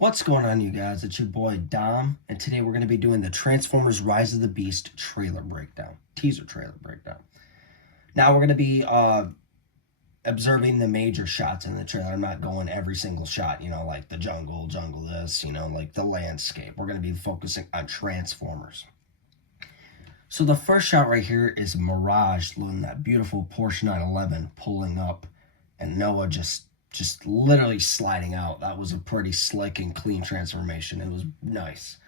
What's going on, you guys? It's your boy Dom, and today we're going to be doing the Transformers Rise of the Beast trailer breakdown, teaser trailer breakdown. Now we're going to be observing the major shots in the trailer. I'm not going every single shot, like the jungle this, like the landscape. We're going to be focusing on Transformers. So the first shot right here is Mirage in that beautiful Porsche 911 pulling up, and Noah just literally sliding out. That was a pretty slick and clean transformation. It was nice.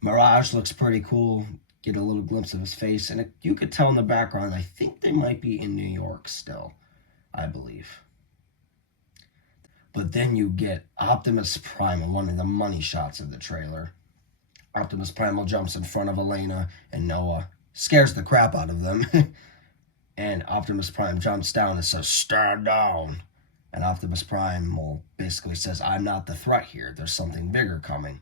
Mirage looks pretty cool. Get a little glimpse of his face, and you could tell in the background, I think they might be in New York still, I believe. But then you get Optimus Prime in one of the money shots of the trailer. Optimus Primal jumps in front of Elena and Noah, scares the crap out of them. And Optimus Prime jumps down and says, "Stand down." And Optimus Prime basically says, "I'm not the threat here. There's something bigger coming."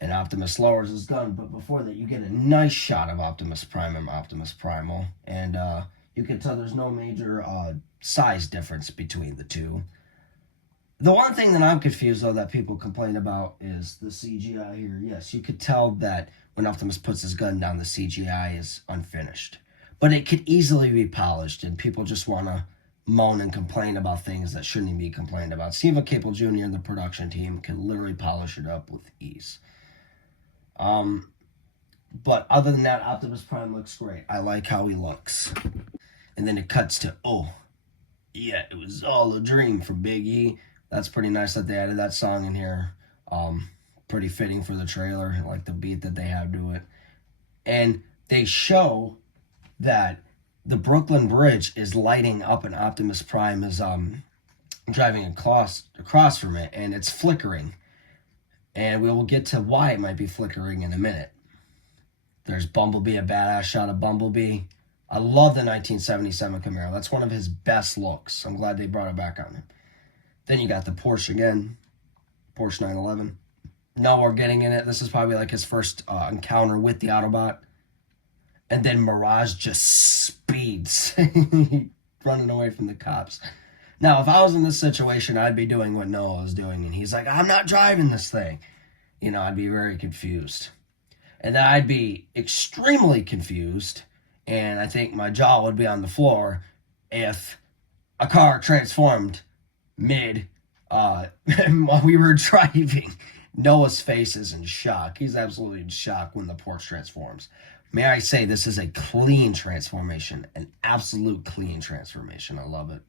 And Optimus lowers his gun, but before that, you get a nice shot of Optimus Prime and Optimus Primal. And you can tell there's no major size difference between the two. The one thing that I'm confused, though, that people complain about is the CGI here. Yes, you could tell that when Optimus puts his gun down, the CGI is unfinished. But it could easily be polished, and people just want to moan and complain about things that shouldn't be complained about. Steven Caple Jr. and the production team can literally polish it up with ease. But other than that, Optimus Prime looks great. I like how he looks. And then it cuts to, "Oh, yeah, it was all a dream" for Big E. That's pretty nice that they added that song in here. Pretty fitting for the trailer. I like the beat that they have to it. And they show that the Brooklyn Bridge is lighting up, and Optimus Prime is driving across from it, and it's flickering. And we will get to why it might be flickering in a minute. There's Bumblebee, a badass shot of Bumblebee. I love the 1977 Camaro. That's one of his best looks. I'm glad they brought it back on him. Then you got the Porsche again, Porsche 911. No, we're getting in it. This is probably like his first encounter with the Autobot. And then Mirage just speeds, running away from the cops. Now, if I was in this situation, I'd be doing what Noah was doing. And he's like, "I'm not driving this thing." I'd be very confused. And then I'd be extremely confused. And I think my jaw would be on the floor if a car transformed mid while we were driving. Noah's face is in shock. He's absolutely in shock when the Porsche transforms. May I say, this is a clean transformation, an absolute clean transformation. I love it.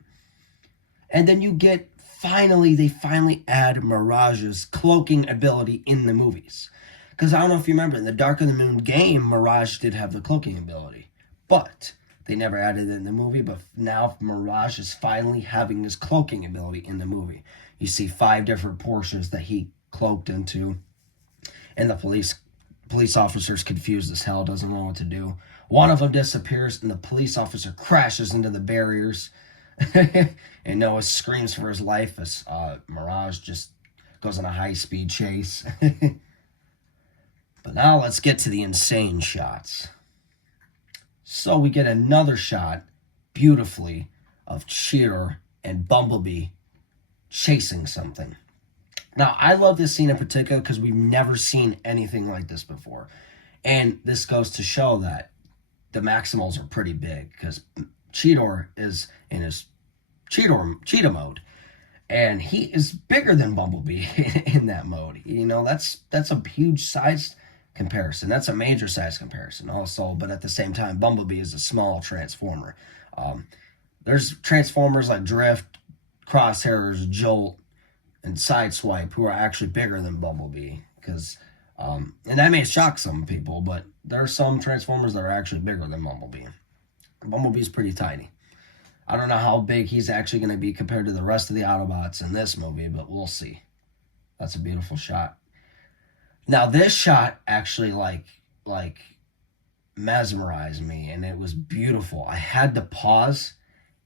And then you get, they finally add Mirage's cloaking ability in the movies. Because I don't know if you remember, in the Dark of the Moon game, Mirage did have the cloaking ability. But they never added it in the movie, but now Mirage is finally having his cloaking ability in the movie. You see 5 different Porsches that he cloaked into, and the police officer's confused as hell, doesn't know what to do. One of them disappears, and the police officer crashes into the barriers. And Noah screams for his life as Mirage just goes on a high-speed chase. But now let's get to the insane shots. So we get another shot, beautifully, of Cheetor and Bumblebee chasing something. Now, I love this scene in particular because we've never seen anything like this before. And this goes to show that the Maximals are pretty big, because Cheetor is in his cheetah mode. And he is bigger than Bumblebee in that mode. That's a huge size comparison. That's a major size comparison also. But at the same time, Bumblebee is a small transformer. There's Transformers like Drift, Crosshairs, Jolt, and Sideswipe, who are actually bigger than Bumblebee, and that may shock some people, but there are some Transformers that are actually bigger than Bumblebee. Bumblebee's pretty tiny. I don't know how big he's actually going to be compared to the rest of the Autobots in this movie, but we'll see. That's a beautiful shot. Now, this shot actually like mesmerized me, and it was beautiful. I had to pause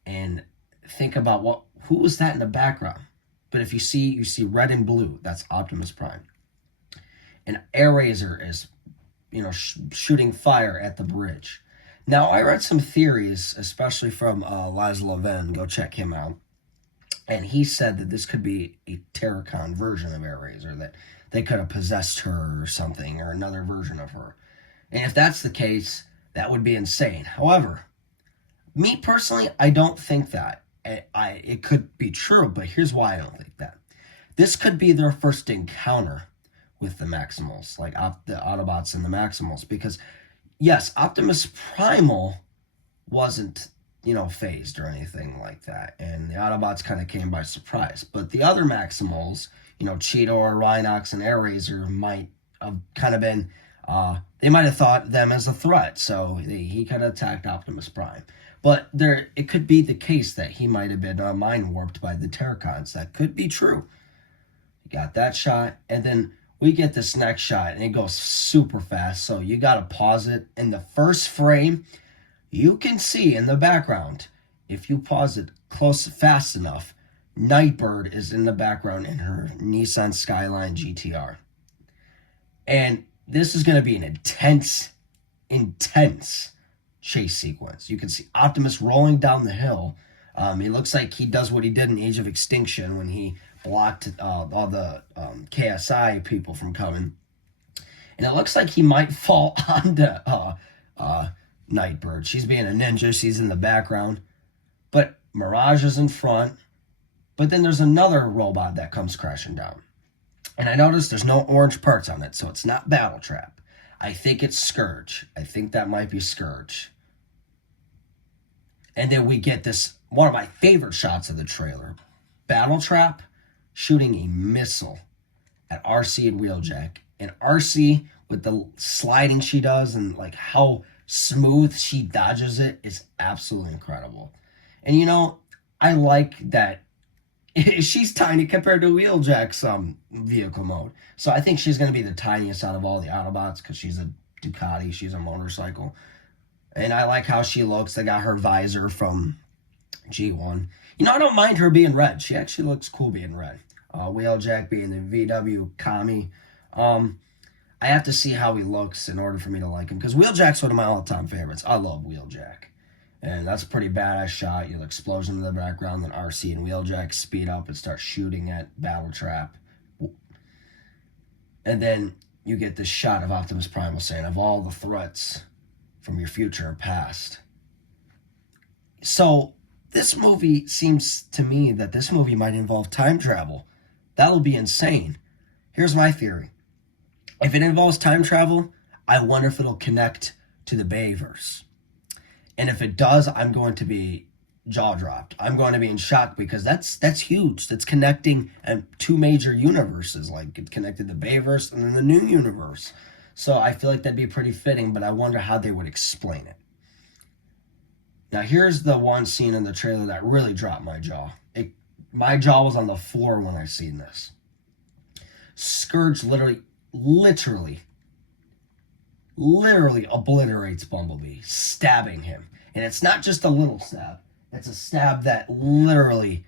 and think about who was that in the background. But if you see red and blue, that's Optimus Prime. And Airazor is, shooting fire at the bridge. Now, I read some theories, especially from Liza Levin. Go check him out. And he said that this could be a Terracon version of Airazor, that they could have possessed her or something, or another version of her. And if that's the case, that would be insane. However, me personally, I don't think that. It could be true, but here's why I don't think that. This could be their first encounter with the Maximals, like the Autobots and the Maximals, because yes, Optimus Primal wasn't, phased or anything like that, and the Autobots kind of came by surprise. But the other Maximals, Cheetor, Rhinox, and Airazor might have kind of been, they might have thought them as a threat, so he could have attacked Optimus Prime. But it could be the case that he might have been mind warped by the Terracons. That could be true. You got that shot, and then we get this next shot, and it goes super fast, so you got to pause it. In the first frame, you can see in the background, if you pause it fast enough, Nightbird is in the background in her Nissan Skyline GTR. And this is going to be an intense chase sequence. You can see Optimus rolling down the hill. It looks like he does what he did in Age of Extinction when he blocked all the KSI people from coming. And it looks like he might fall onto Nightbird. She's being a ninja. She's in the background. But Mirage is in front. But then there's another robot that comes crashing down. And I noticed there's no orange parts on it, so it's not Battletrap. I think it's Scourge. I think that might be Scourge. And then we get this, one of my favorite shots of the trailer. Battletrap shooting a missile at RC and Wheeljack. And RC, with the sliding she does and like how smooth she dodges it, is absolutely incredible. And I like that she's tiny compared to Wheeljack's vehicle mode. So I think she's going to be the tiniest out of all the Autobots because she's a Ducati. She's a motorcycle. And I like how she looks. They got her visor from G1. I don't mind her being red. She actually looks cool being red. Wheeljack being the VW Kami. I have to see how he looks in order for me to like him. Because Wheeljack's one of my all-time favorites. I love Wheeljack. And that's a pretty badass shot. You have explosion in the background, then RC and Wheeljack speed up and start shooting at Battletrap. And then you get this shot of Optimus Primal saying, of all the threats from your future and past. So this movie seems to me that this movie might involve time travel. That'll be insane. Here's my theory. If it involves time travel, I wonder if it'll connect to the Bayverse. And if it does, I'm going to be jaw-dropped. I'm going to be in shock because that's huge. That's connecting two major universes. Like, it connected the Bayverse and then the new universe. So I feel like that'd be pretty fitting, but I wonder how they would explain it. Now, here's the one scene in the trailer that really dropped my jaw. My jaw was on the floor when I seen this. Scourge literally obliterates Bumblebee, stabbing him. And it's not just a little stab. It's a stab that literally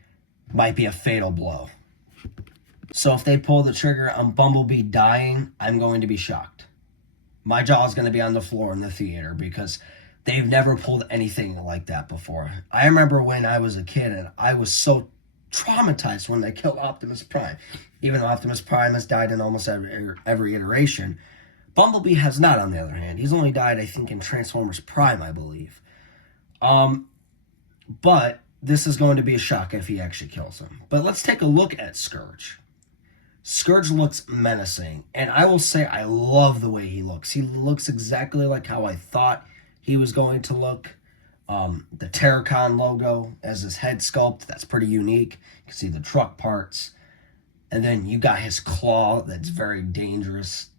might be a fatal blow. So if they pull the trigger on Bumblebee dying, I'm going to be shocked. My jaw is going to be on the floor in the theater because they've never pulled anything like that before. I remember when I was a kid and I was so traumatized when they killed Optimus Prime. Even though Optimus Prime has died in almost every iteration, Bumblebee has not, on the other hand. He's only died, I think, in Transformers Prime, I believe. But this is going to be a shock if he actually kills him. But let's take a look at Scourge. Scourge looks menacing, and I will say I love the way he looks. He looks exactly like how I thought he was going to look. The Terracon logo as his head sculpt, that's pretty unique. You can see the truck parts. And then you got his claw that's very dangerous.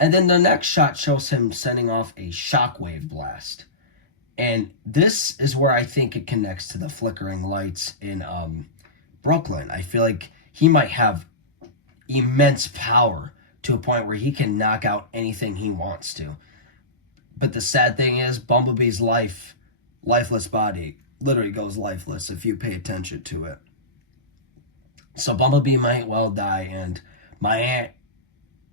And then the next shot shows him sending off a shockwave blast. And this is where I think it connects to the flickering lights in Brooklyn. I feel like he might have immense power to a point where he can knock out anything he wants to. But the sad thing is, Bumblebee's lifeless body literally goes lifeless if you pay attention to it. So Bumblebee might well die, and my Aunt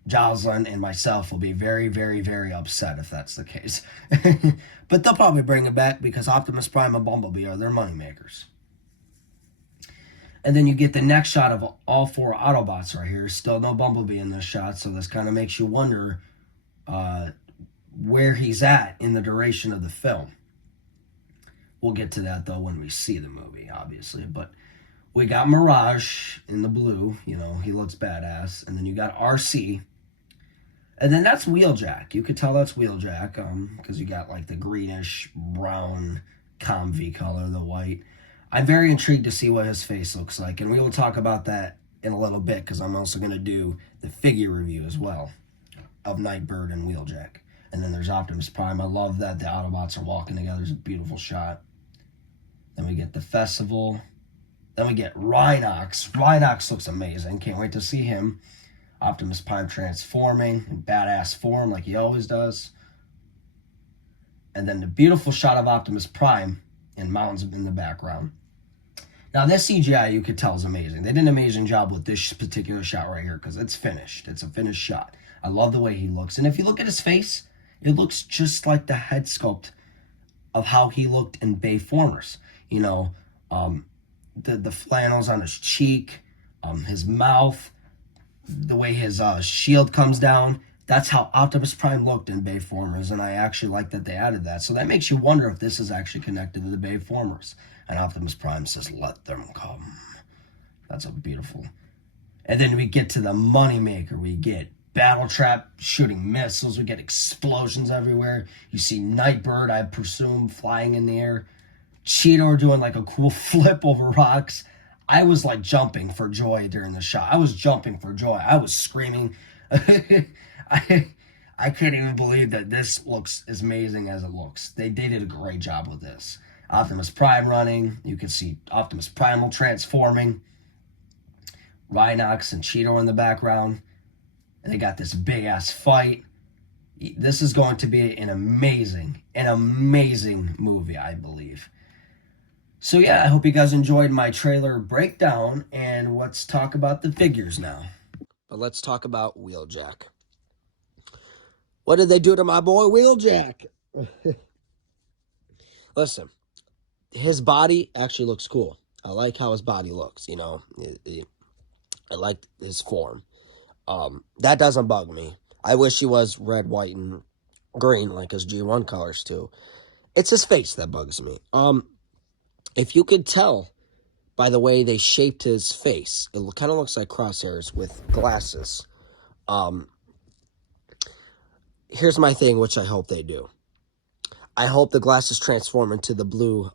Jocelyn and myself will be very, very, very upset if that's the case. But they'll probably bring it back because Optimus Prime and Bumblebee are their moneymakers. And then you get the next shot of all 4 Autobots right here. Still no Bumblebee in this shot, so this kind of makes you wonder where he's at in the duration of the film. We'll get to that, though, when we see the movie, obviously. But we got Mirage in the blue. You know, he looks badass. And then you got RC. And then that's Wheeljack. You could tell that's Wheeljack because you got, like, the greenish, brown Comfy color, the white. I'm very intrigued to see what his face looks like. And we will talk about that in a little bit because I'm also going to do the figure review as well of Nightbird and Wheeljack. And then there's Optimus Prime. I love that the Autobots are walking together. It's a beautiful shot. Then we get the festival. Then we get Rhinox. Rhinox looks amazing. Can't wait to see him. Optimus Prime transforming in badass form like he always does. And then the beautiful shot of Optimus Prime and mountains in the background. Now this CGI you could tell is amazing. They did an amazing job with this particular shot right here because it's finished. It's a finished shot. I love the way he looks. And if you look at his face, it looks just like the head sculpt of how he looked in Bayformers. You know, the flannels on his cheek, his mouth, the way his shield comes down. That's how Optimus Prime looked in Bayformers, and I actually like that they added that. So that makes you wonder if this is actually connected to the Bayformers. And Optimus Prime says, "Let them come." That's a beautiful. And then we get to the moneymaker. We get Battle Trap shooting missiles. We get explosions everywhere. You see Nightbird, I presume, flying in the air. Cheetor doing like a cool flip over rocks. I was like jumping for joy during the shot. I was jumping for joy. I was screaming. I can't even believe that this looks as amazing as it looks. They did a great job with this. Optimus Prime running. You can see Optimus Primal transforming. Rhinox and Cheetor in the background. And they got this big-ass fight. This is going to be an amazing movie, I believe. So yeah, I hope you guys enjoyed my trailer breakdown. And let's talk about the figures now. But let's talk about Wheeljack. What did they do to my boy Wheeljack? Listen, his body actually looks cool. I like how his body looks, you know. I like his form. That doesn't bug me. I wish he was red, white, and green like his G1 colors too. It's his face that bugs me. If you could tell by the way they shaped his face, it kind of looks like crosshairs with glasses. Here's my thing, which I hope they do. I hope the glasses transform into the blue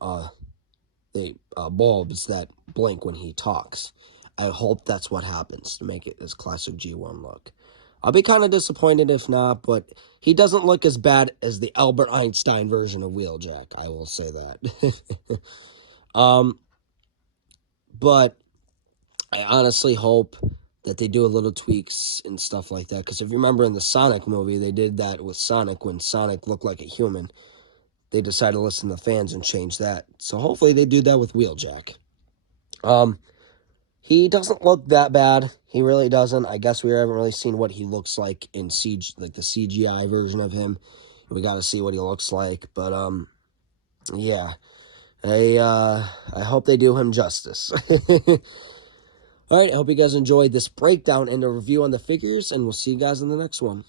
bulbs that blink when he talks. I hope that's what happens to make it his classic G1 look. I'll be kind of disappointed if not, but he doesn't look as bad as the Albert Einstein version of Wheeljack. I will say that. But I honestly hope that they do a little tweaks and stuff like that. Because if you remember in the Sonic movie, they did that with Sonic when Sonic looked like a human. They decided to listen to the fans and change that. So hopefully they do that with Wheeljack. He doesn't look that bad. He really doesn't. I guess we haven't really seen what he looks like in like the CGI version of him. We got to see what he looks like. But, yeah. I hope they do him justice. All right, I hope you guys enjoyed this breakdown and a review on the figures, and we'll see you guys in the next one.